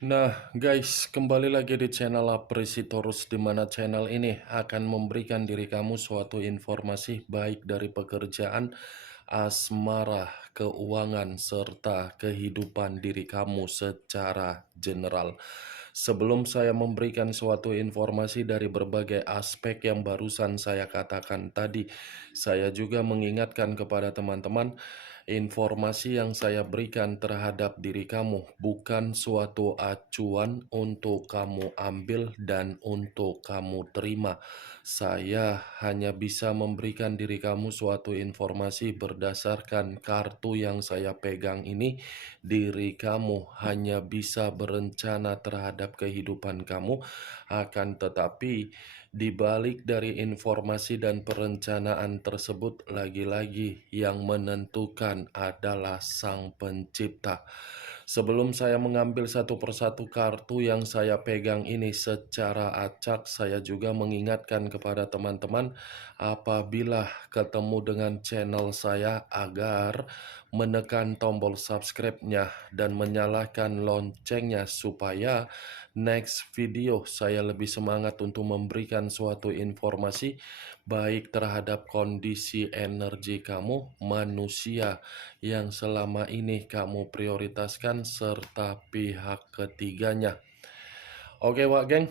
Nah, guys, kembali lagi di channel Apresitorus, di mana channel ini akan memberikan diri kamu suatu informasi baik dari pekerjaan, asmara, keuangan, serta kehidupan diri kamu secara general. Sebelum saya memberikan suatu informasi dari berbagai aspek yang barusan saya katakan tadi, saya juga mengingatkan kepada teman-teman, informasi yang saya berikan terhadap diri kamu bukan suatu acuan untuk kamu ambil dan untuk kamu terima. Saya hanya bisa memberikan diri kamu suatu informasi berdasarkan kartu yang saya pegang ini. Diri kamu hanya bisa berencana terhadap kehidupan kamu, akan tetapi di balik dari informasi dan perencanaan tersebut, lagi-lagi yang menentukan adalah Sang Pencipta. Sebelum saya mengambil satu persatu kartu yang saya pegang ini secara acak, saya juga mengingatkan kepada teman-teman apabila ketemu dengan channel saya agar menekan tombol subscribe-nya dan menyalakan loncengnya supaya next video saya lebih semangat untuk memberikan suatu informasi baik terhadap kondisi energi kamu, manusia yang selama ini kamu prioritaskan, serta pihak ketiganya. Oke Wak Geng,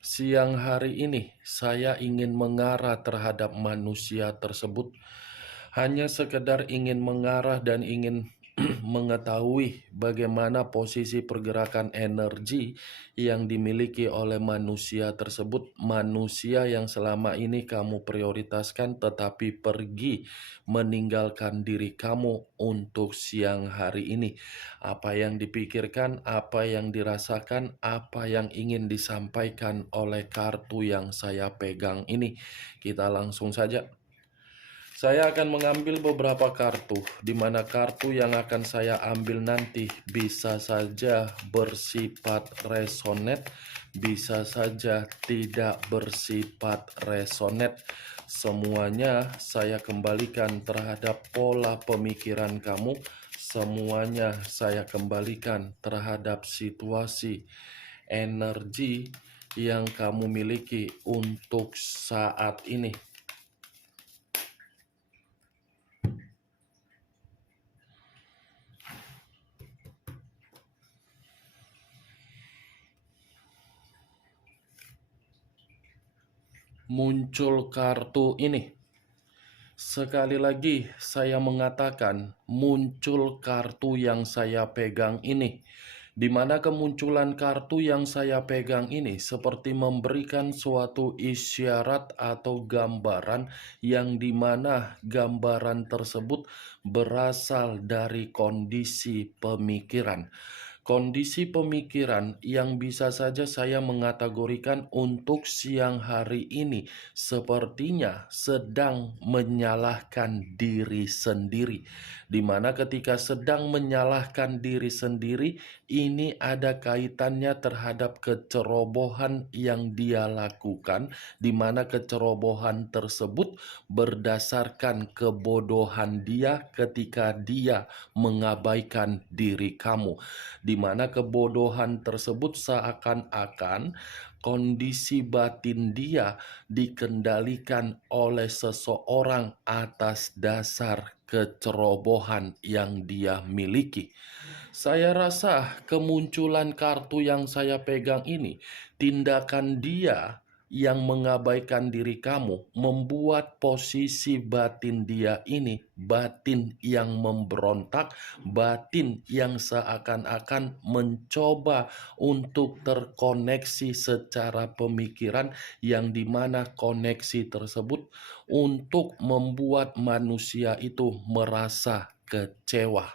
siang hari ini saya ingin mengarah terhadap manusia tersebut. Hanya sekedar ingin mengarah dan ingin mengetahui bagaimana posisi pergerakan energi yang dimiliki oleh manusia tersebut, manusia yang selama ini kamu prioritaskan tetapi pergi meninggalkan diri kamu untuk siang hari ini. Apa yang dipikirkan, apa yang dirasakan, apa yang ingin disampaikan oleh kartu yang saya pegang ini. Kita langsung saja. Saya akan mengambil beberapa kartu, di mana kartu yang akan saya ambil nanti bisa saja bersifat resonate, bisa saja tidak bersifat resonate. Semuanya saya kembalikan terhadap pola pemikiran kamu, semuanya saya kembalikan terhadap situasi energi yang kamu miliki untuk saat ini. Muncul kartu ini. Sekali lagi saya mengatakan muncul kartu yang saya pegang ini, di mana kemunculan kartu yang saya pegang ini seperti memberikan suatu isyarat atau gambaran yang dimana gambaran tersebut berasal dari kondisi pemikiran. Kondisi pemikiran yang bisa saja saya mengategorikan untuk siang hari ini sepertinya sedang menyalahkan diri sendiri, di mana ketika sedang menyalahkan diri sendiri, ini ada kaitannya terhadap kecerobohan yang dia lakukan, di mana kecerobohan tersebut berdasarkan kebodohan dia ketika dia mengabaikan diri kamu, di mana kebodohan tersebut seakan-akan kondisi batin dia dikendalikan oleh seseorang atas dasar kecerobohan yang dia miliki. Saya rasa kemunculan kartu yang saya pegang ini, tindakan dia yang mengabaikan diri kamu membuat posisi batin dia ini batin yang memberontak, batin yang seakan-akan mencoba untuk terkoneksi secara pemikiran, yang dimana koneksi tersebut untuk membuat manusia itu merasa kecewa.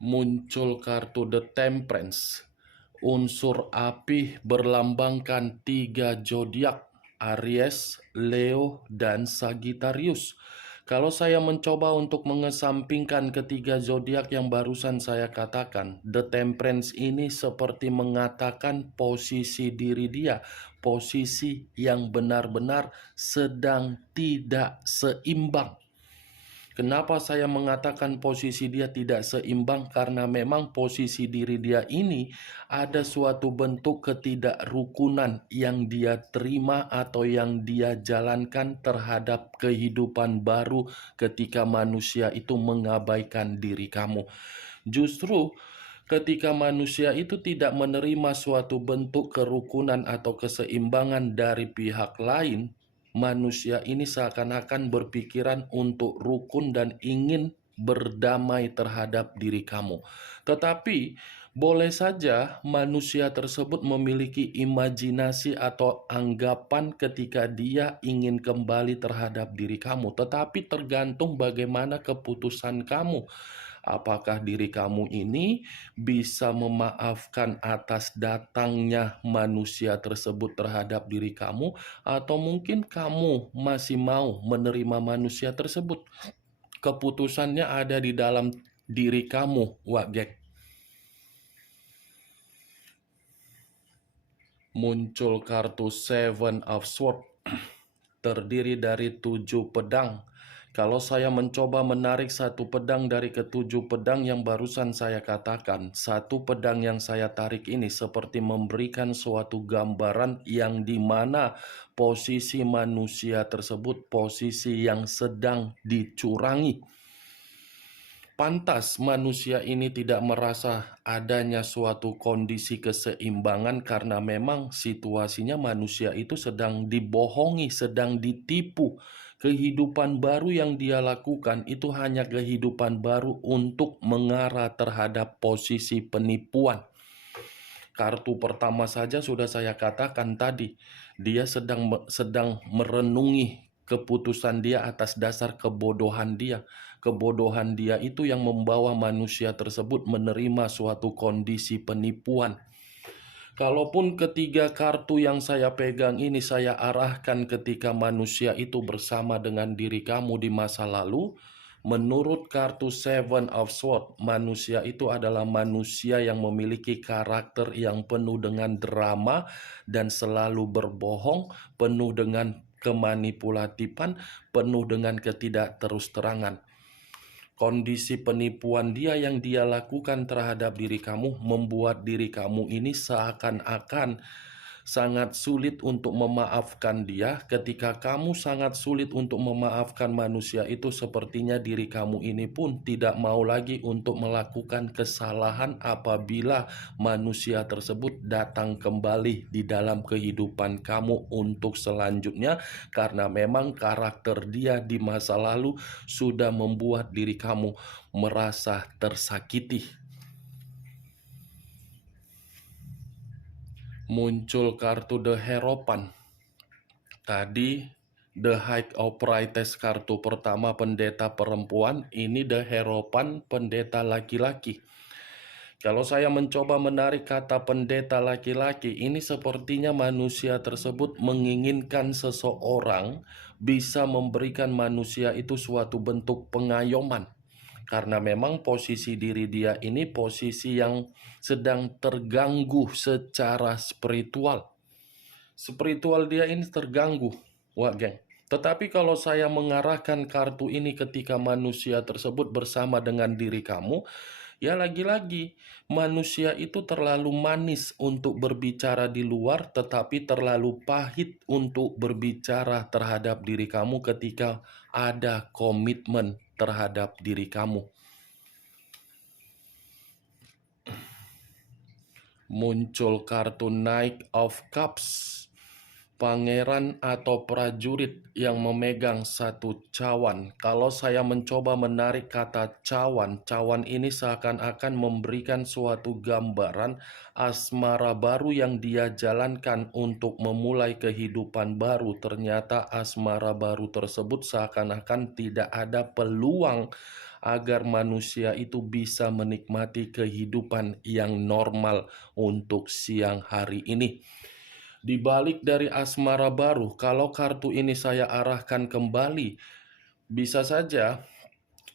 Muncul kartu The Temperance. Unsur api berlambangkan 3 zodiak, Aries, Leo, dan Sagittarius. Kalau saya mencoba untuk mengesampingkan ketiga zodiak yang barusan saya katakan, The Temperance ini seperti mengatakan posisi diri dia, posisi yang benar-benar sedang tidak seimbang. Kenapa saya mengatakan posisi dia tidak seimbang? Karena memang posisi diri dia ini ada suatu bentuk ketidakrukunan yang dia terima atau yang dia jalankan terhadap kehidupan baru ketika manusia itu mengabaikan diri kamu. Justru ketika manusia itu tidak menerima suatu bentuk kerukunan atau keseimbangan dari pihak lain, manusia ini seakan-akan berpikiran untuk rukun dan ingin berdamai terhadap diri kamu. Tetapi boleh saja manusia tersebut memiliki imajinasi atau anggapan ketika dia ingin kembali terhadap diri kamu, tetapi tergantung bagaimana keputusan kamu. Apakah diri kamu ini bisa memaafkan atas datangnya manusia tersebut terhadap diri kamu, atau mungkin kamu masih mau menerima manusia tersebut? Keputusannya ada di dalam diri kamu, Wak. Muncul kartu Seven of Swords, terdiri dari 7 pedang. Kalau saya mencoba menarik satu pedang dari ketujuh pedang yang barusan saya katakan, satu pedang yang saya tarik ini seperti memberikan suatu gambaran yang dimana posisi manusia tersebut posisi yang sedang dicurangi. Pantas manusia ini tidak merasa adanya suatu kondisi keseimbangan karena memang situasinya manusia itu sedang dibohongi, sedang ditipu. Kehidupan baru yang dia lakukan itu hanya kehidupan baru untuk mengarah terhadap posisi penipuan. Kartu pertama saja sudah saya katakan tadi, dia sedang merenungi keputusan dia atas dasar kebodohan dia. Kebodohan dia itu yang membawa manusia tersebut menerima suatu kondisi penipuan. Kalaupun ketiga kartu yang saya pegang ini saya arahkan ketika manusia itu bersama dengan diri kamu di masa lalu, menurut kartu Seven of Swords, manusia itu adalah manusia yang memiliki karakter yang penuh dengan drama dan selalu berbohong, penuh dengan kemanipulatifan, penuh dengan ketidakterus-terangan. Kondisi penipuan dia yang dia lakukan terhadap diri kamu membuat diri kamu ini seakan-akan sangat sulit untuk memaafkan dia. Ketika kamu sangat sulit untuk memaafkan manusia itu, sepertinya diri kamu ini pun tidak mau lagi untuk melakukan kesalahan apabila manusia tersebut datang kembali di dalam kehidupan kamu untuk selanjutnya, karena memang karakter dia di masa lalu sudah membuat diri kamu merasa tersakiti. Muncul kartu The Hierophant. Tadi The High of Priestess kartu pertama pendeta perempuan, ini The Hierophant pendeta laki-laki. Kalau saya mencoba menarik kata pendeta laki-laki, ini sepertinya manusia tersebut menginginkan seseorang bisa memberikan manusia itu suatu bentuk pengayoman. Karena memang posisi diri dia ini posisi yang sedang terganggu secara spiritual. Spiritual dia ini terganggu, geng. Tetapi kalau saya mengarahkan kartu ini ketika manusia tersebut bersama dengan diri kamu, ya lagi-lagi manusia itu terlalu manis untuk berbicara di luar, tetapi terlalu pahit untuk berbicara terhadap diri kamu ketika ada komitmen terhadap diri kamu. Muncul kartu Knight of Cups, pangeran atau prajurit yang memegang satu cawan. Kalau saya mencoba menarik kata cawan, cawan ini seakan-akan memberikan suatu gambaran asmara baru yang dia jalankan untuk memulai kehidupan baru. Ternyata asmara baru tersebut seakan-akan tidak ada peluang agar manusia itu bisa menikmati kehidupan yang normal untuk siang hari ini. Di balik dari asmara baru, kalau kartu ini saya arahkan kembali, bisa saja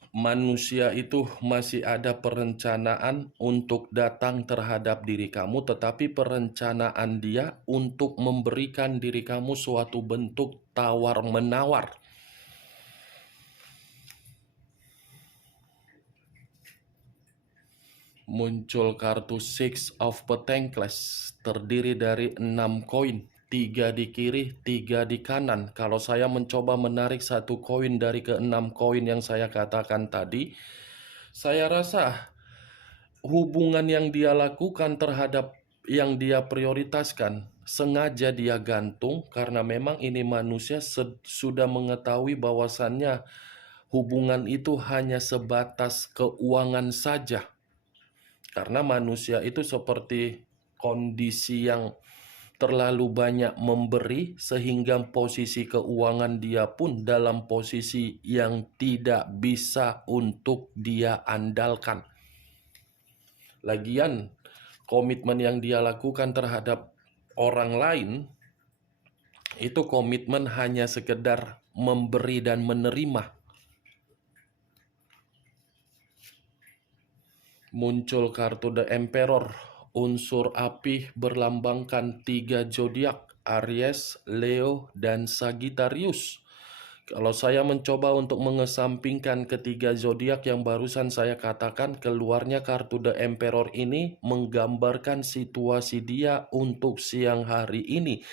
manusia itu masih ada perencanaan untuk datang terhadap diri kamu, tetapi perencanaan dia untuk memberikan diri kamu suatu bentuk tawar-menawar. Muncul kartu Six of Pentacles, terdiri dari 6 koin, 3 di kiri, 3 di kanan. Kalau saya mencoba menarik satu koin dari ke-6 koin yang saya katakan tadi, saya rasa hubungan yang dia lakukan terhadap yang dia prioritaskan, sengaja dia gantung karena memang ini manusia sudah mengetahui bahwasannya hubungan itu hanya sebatas keuangan saja. Karena manusia itu seperti kondisi yang terlalu banyak memberi sehingga posisi keuangan dia pun dalam posisi yang tidak bisa untuk dia andalkan. Lagian komitmen yang dia lakukan terhadap orang lain itu komitmen hanya sekedar memberi dan menerima. Muncul kartu The Emperor, unsur api berlambangkan 3 zodiak, Aries, Leo, dan Sagittarius. Kalau saya mencoba untuk mengesampingkan ketiga zodiak yang barusan saya katakan, keluarnya kartu The Emperor ini menggambarkan situasi dia untuk siang hari ini.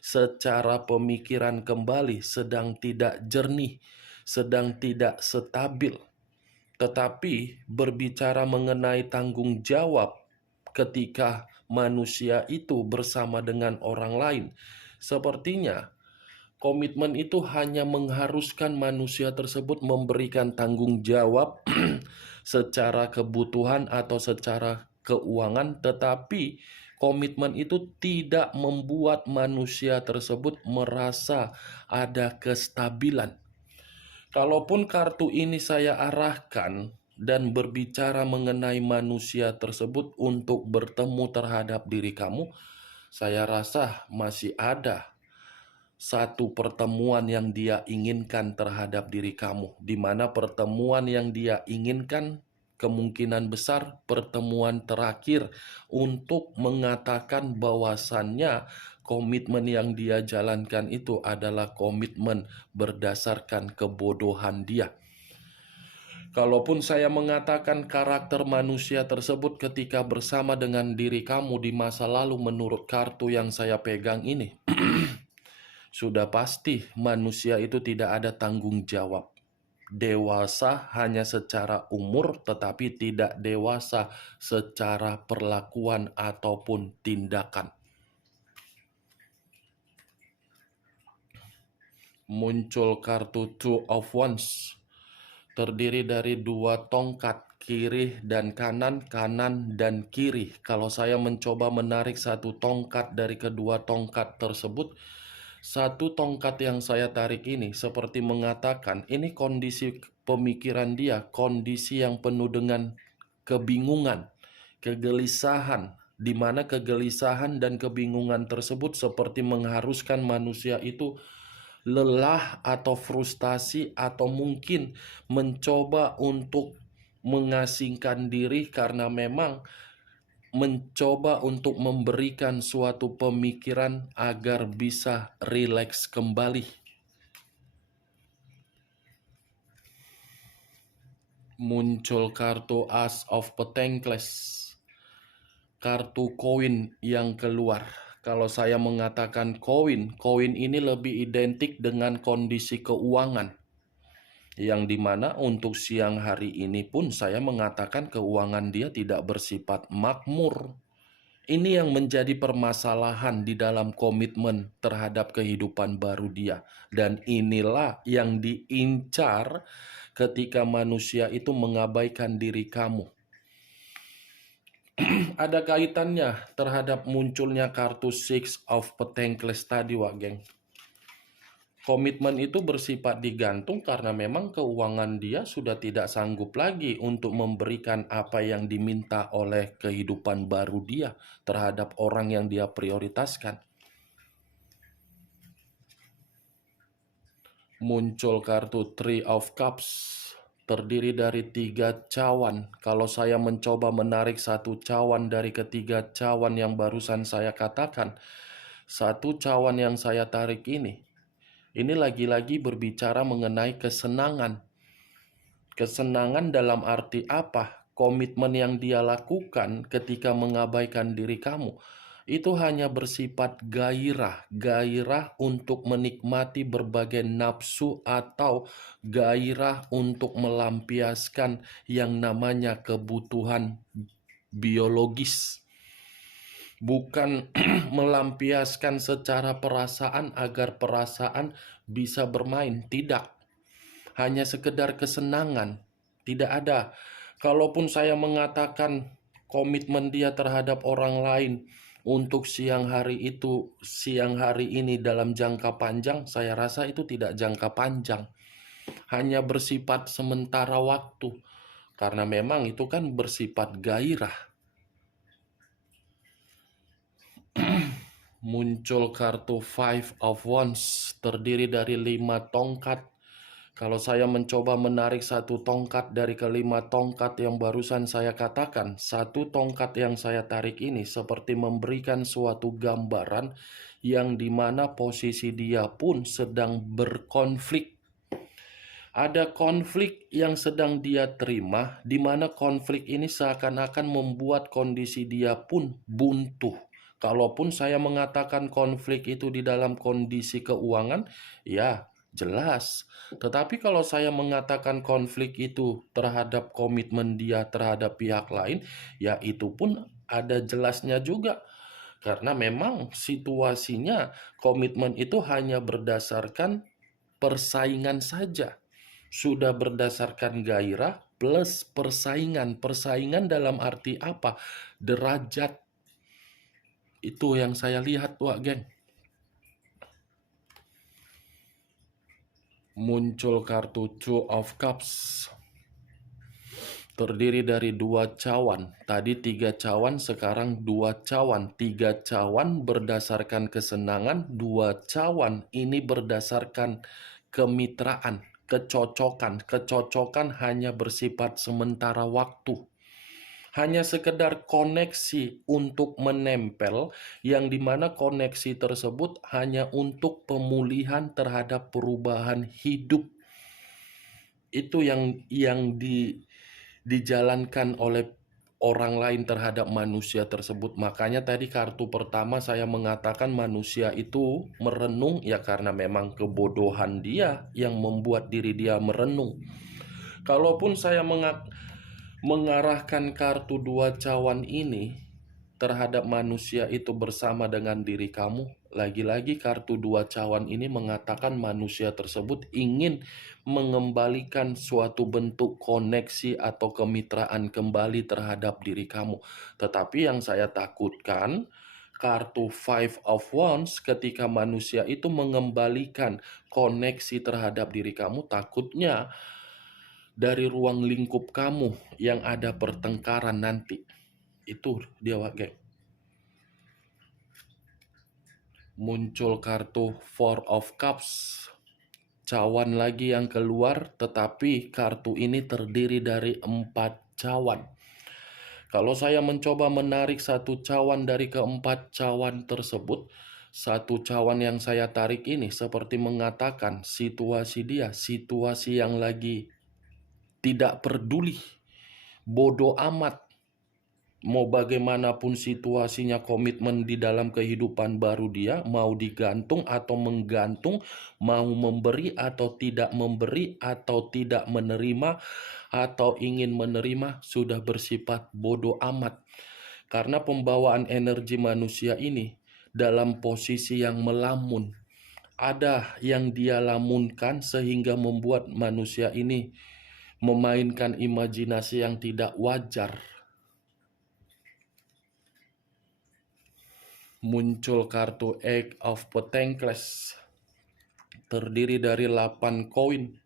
Secara pemikiran kembali sedang tidak jernih, sedang tidak stabil. Tetapi berbicara mengenai tanggung jawab ketika manusia itu bersama dengan orang lain, sepertinya komitmen itu hanya mengharuskan manusia tersebut memberikan tanggung jawab secara kebutuhan atau secara keuangan, tetapi komitmen itu tidak membuat manusia tersebut merasa ada kestabilan. Kalaupun kartu ini saya arahkan dan berbicara mengenai manusia tersebut untuk bertemu terhadap diri kamu, saya rasa masih ada satu pertemuan yang dia inginkan terhadap diri kamu, di mana pertemuan yang dia inginkan kemungkinan besar pertemuan terakhir untuk mengatakan bahwasannya komitmen yang dia jalankan itu adalah komitmen berdasarkan kebodohan dia. Kalaupun saya mengatakan karakter manusia tersebut ketika bersama dengan diri kamu di masa lalu menurut kartu yang saya pegang ini, sudah pasti manusia itu tidak ada tanggung jawab. Dewasa hanya secara umur, tetapi tidak dewasa secara perlakuan ataupun tindakan. Muncul kartu Two of Wands, terdiri dari 2 tongkat, kiri dan kanan, kanan dan kiri. Kalau saya mencoba menarik satu tongkat dari kedua tongkat tersebut, satu tongkat yang saya tarik ini seperti mengatakan ini kondisi pemikiran dia, kondisi yang penuh dengan kebingungan, kegelisahan, di mana kegelisahan dan kebingungan tersebut seperti mengharuskan manusia itu lelah atau frustasi atau mungkin mencoba untuk mengasingkan diri karena memang mencoba untuk memberikan suatu pemikiran agar bisa rileks kembali. Muncul kartu Ace of Pentacles, kartu koin yang keluar. Kalau saya mengatakan koin ini lebih identik dengan kondisi keuangan, yang dimana untuk siang hari ini pun saya mengatakan keuangan dia tidak bersifat makmur. Ini yang menjadi permasalahan di dalam komitmen terhadap kehidupan baru dia. Dan inilah yang diincar ketika manusia itu mengabaikan diri kamu. Ada kaitannya terhadap munculnya kartu Six of Pentacles tadi, Wak Geng. Komitmen itu bersifat digantung karena memang keuangan dia sudah tidak sanggup lagi untuk memberikan apa yang diminta oleh kehidupan baru dia terhadap orang yang dia prioritaskan. Muncul kartu Three of Cups, terdiri dari 3 cawan. Kalau saya mencoba menarik satu cawan dari ketiga cawan yang barusan saya katakan, satu cawan yang saya tarik ini lagi-lagi berbicara mengenai kesenangan. Kesenangan dalam arti apa? komitmen yang dia lakukan ketika mengabaikan diri kamu, itu hanya bersifat gairah, gairah untuk menikmati berbagai nafsu atau gairah untuk melampiaskan yang namanya kebutuhan biologis. Bukan melampiaskan secara perasaan agar perasaan bisa bermain, tidak. Hanya sekedar kesenangan, tidak ada. Kalaupun saya mengatakan komitmen dia terhadap orang lain untuk siang hari ini dalam jangka panjang, saya rasa itu tidak jangka panjang. Hanya bersifat sementara waktu. Karena memang itu kan bersifat gairah. Muncul kartu Five of Wands, terdiri dari 5 tongkat. Kalau saya mencoba menarik satu tongkat dari kelima tongkat yang barusan saya katakan, satu tongkat yang saya tarik ini seperti memberikan suatu gambaran yang dimana posisi dia pun sedang berkonflik. Ada konflik yang sedang dia terima, di mana konflik ini seakan-akan membuat kondisi dia pun buntu. Kalaupun saya mengatakan konflik itu di dalam kondisi keuangan, ya jelas. Tetapi kalau saya mengatakan konflik itu terhadap komitmen dia terhadap pihak lain, ya itu pun ada jelasnya juga. Karena memang situasinya komitmen itu hanya berdasarkan persaingan saja. Sudah berdasarkan gairah plus persaingan. Persaingan dalam arti apa? Derajat. Itu yang saya lihat, Wak Geng. Muncul kartu Two of Cups, terdiri dari 2 cawan. Tadi 3 cawan, sekarang 2 cawan. 3 cawan berdasarkan kesenangan, 2 cawan ini berdasarkan kemitraan, kecocokan. Kecocokan hanya bersifat sementara waktu. Hanya sekedar koneksi untuk menempel, yang dimana koneksi tersebut hanya untuk pemulihan terhadap perubahan hidup. Itu yang dijalankan oleh orang lain terhadap manusia tersebut. Makanya tadi kartu pertama saya mengatakan manusia itu merenung, ya karena memang kebodohan dia yang membuat diri dia merenung. Kalaupun saya mengarahkan kartu 2 cawan ini terhadap manusia itu bersama dengan diri kamu, lagi-lagi kartu 2 cawan ini mengatakan manusia tersebut ingin mengembalikan suatu bentuk koneksi atau kemitraan kembali terhadap diri kamu. Tetapi yang saya takutkan, kartu Five of Wands ketika manusia itu mengembalikan koneksi terhadap diri kamu, takutnya dari ruang lingkup kamu yang ada pertengkaran nanti. Itu dia, Wak Geng. Muncul kartu Four of Cups. Cawan lagi yang keluar, tetapi kartu ini terdiri dari 4 cawan. Kalau saya mencoba menarik satu cawan dari keempat cawan tersebut, satu cawan yang saya tarik ini seperti mengatakan situasi dia, situasi yang lagi tidak peduli, bodoh amat. Mau bagaimanapun situasinya, komitmen di dalam kehidupan baru dia, mau digantung atau menggantung, mau memberi atau tidak memberi, atau tidak menerima atau ingin menerima, sudah bersifat bodoh amat. Karena pembawaan energi manusia ini dalam posisi yang melamun. Ada yang dia lamunkan sehingga membuat manusia ini memainkan imajinasi yang tidak wajar. Muncul kartu Eight of Pentacles, terdiri dari 8 koin.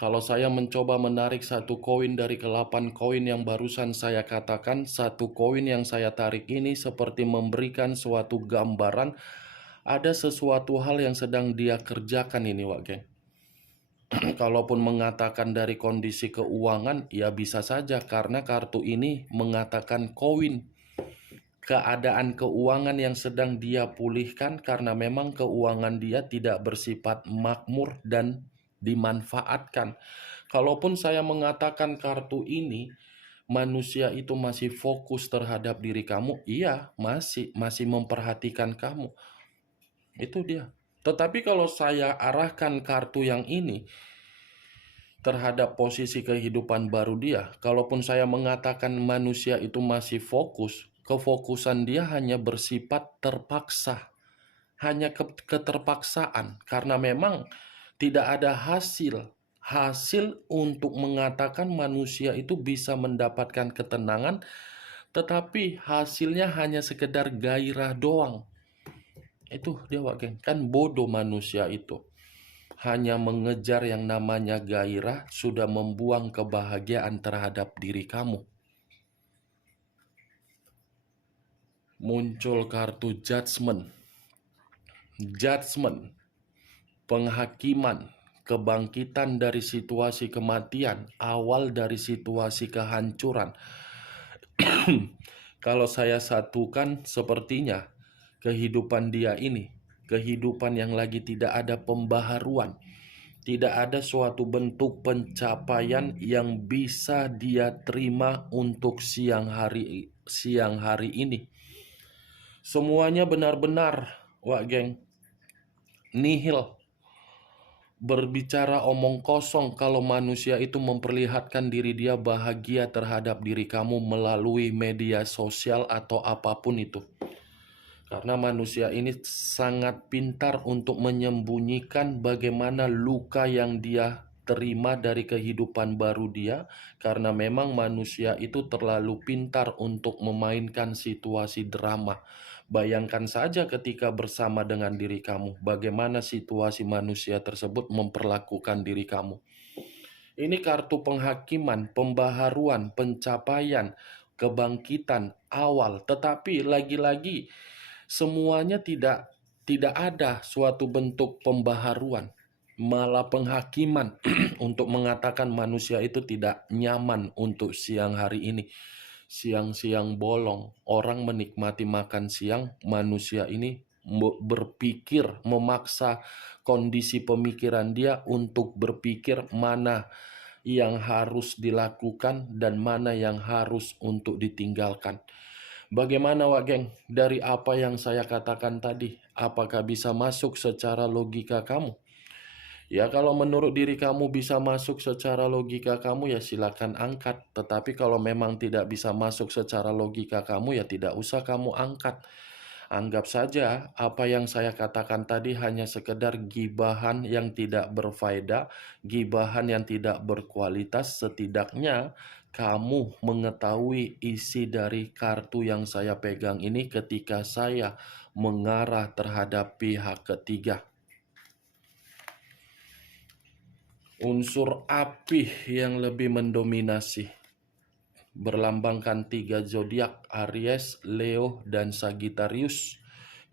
Kalau saya mencoba menarik satu koin dari ke-8 koin yang barusan saya katakan, satu koin yang saya tarik ini seperti memberikan suatu gambaran ada sesuatu hal yang sedang dia kerjakan ini, Wak Geng. Kalaupun mengatakan dari kondisi keuangan, ya bisa saja karena kartu ini mengatakan koin. Keadaan keuangan yang sedang dia pulihkan karena memang keuangan dia tidak bersifat makmur dan dimanfaatkan. Kalaupun saya mengatakan kartu ini manusia itu masih fokus terhadap diri kamu, iya, masih memperhatikan kamu. Itu dia. Tetapi kalau saya arahkan kartu yang ini terhadap posisi kehidupan baru dia, kalaupun saya mengatakan manusia itu masih fokus, kefokusan dia hanya bersifat terpaksa, hanya keterpaksaan, karena memang tidak ada hasil untuk mengatakan manusia itu bisa mendapatkan ketenangan, tetapi hasilnya hanya sekedar gairah doang. Itu dia, Wak Geng. Kan bodoh manusia itu. Hanya mengejar yang namanya gairah sudah membuang kebahagiaan terhadap diri kamu. Muncul kartu judgment. Judgment, penghakiman, kebangkitan dari situasi kematian, awal dari situasi kehancuran. Kalau saya satukan, sepertinya kehidupan dia ini, kehidupan yang lagi tidak ada pembaharuan, tidak ada suatu bentuk pencapaian yang bisa dia terima untuk siang hari ini. Semuanya benar-benar, Wak Geng, nihil. Berbicara omong kosong kalau manusia itu memperlihatkan diri dia bahagia terhadap diri kamu melalui media sosial atau apapun itu. Karena manusia ini sangat pintar untuk menyembunyikan bagaimana luka yang dia terima dari kehidupan baru dia, karena memang manusia itu terlalu pintar untuk memainkan situasi drama. Bayangkan saja ketika bersama dengan diri kamu, bagaimana situasi manusia tersebut memperlakukan diri kamu. Ini kartu penghakiman, pembaharuan, pencapaian, kebangkitan awal, tetapi lagi-lagi semuanya tidak ada suatu bentuk pembaharuan, malah penghakiman untuk mengatakan manusia itu tidak nyaman untuk siang hari ini. Siang-siang bolong, orang menikmati makan siang, manusia ini berpikir, memaksa kondisi pemikiran dia untuk berpikir mana yang harus dilakukan dan mana yang harus untuk ditinggalkan. Bagaimana, Wak Geng, dari apa yang saya katakan tadi? Apakah bisa masuk secara logika kamu? Ya, kalau menurut diri kamu bisa masuk secara logika kamu, ya silakan angkat. Tetapi kalau memang tidak bisa masuk secara logika kamu, ya tidak usah kamu angkat. Anggap saja apa yang saya katakan tadi hanya sekedar gibahan yang tidak berfaedah, gibahan yang tidak berkualitas. Setidaknya kamu mengetahui isi dari kartu yang saya pegang ini ketika saya mengarah terhadap pihak ketiga. Unsur api yang lebih mendominasi, berlambangkan 3 zodiak, Aries, Leo, dan Sagittarius.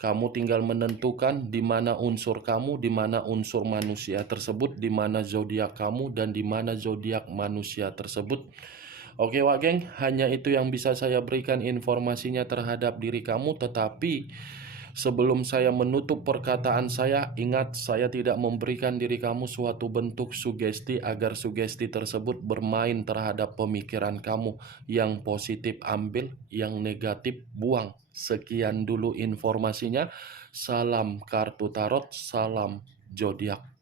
Kamu tinggal menentukan di mana unsur kamu, di mana unsur manusia tersebut, di mana zodiak kamu, dan di mana zodiak manusia tersebut. Oke, Wak Geng, hanya itu yang bisa saya berikan informasinya terhadap diri kamu. Tetapi sebelum saya menutup perkataan saya, ingat saya tidak memberikan diri kamu suatu bentuk sugesti agar sugesti tersebut bermain terhadap pemikiran kamu. Yang positif ambil, yang negatif buang. Sekian dulu informasinya. Salam kartu tarot, salam zodiak.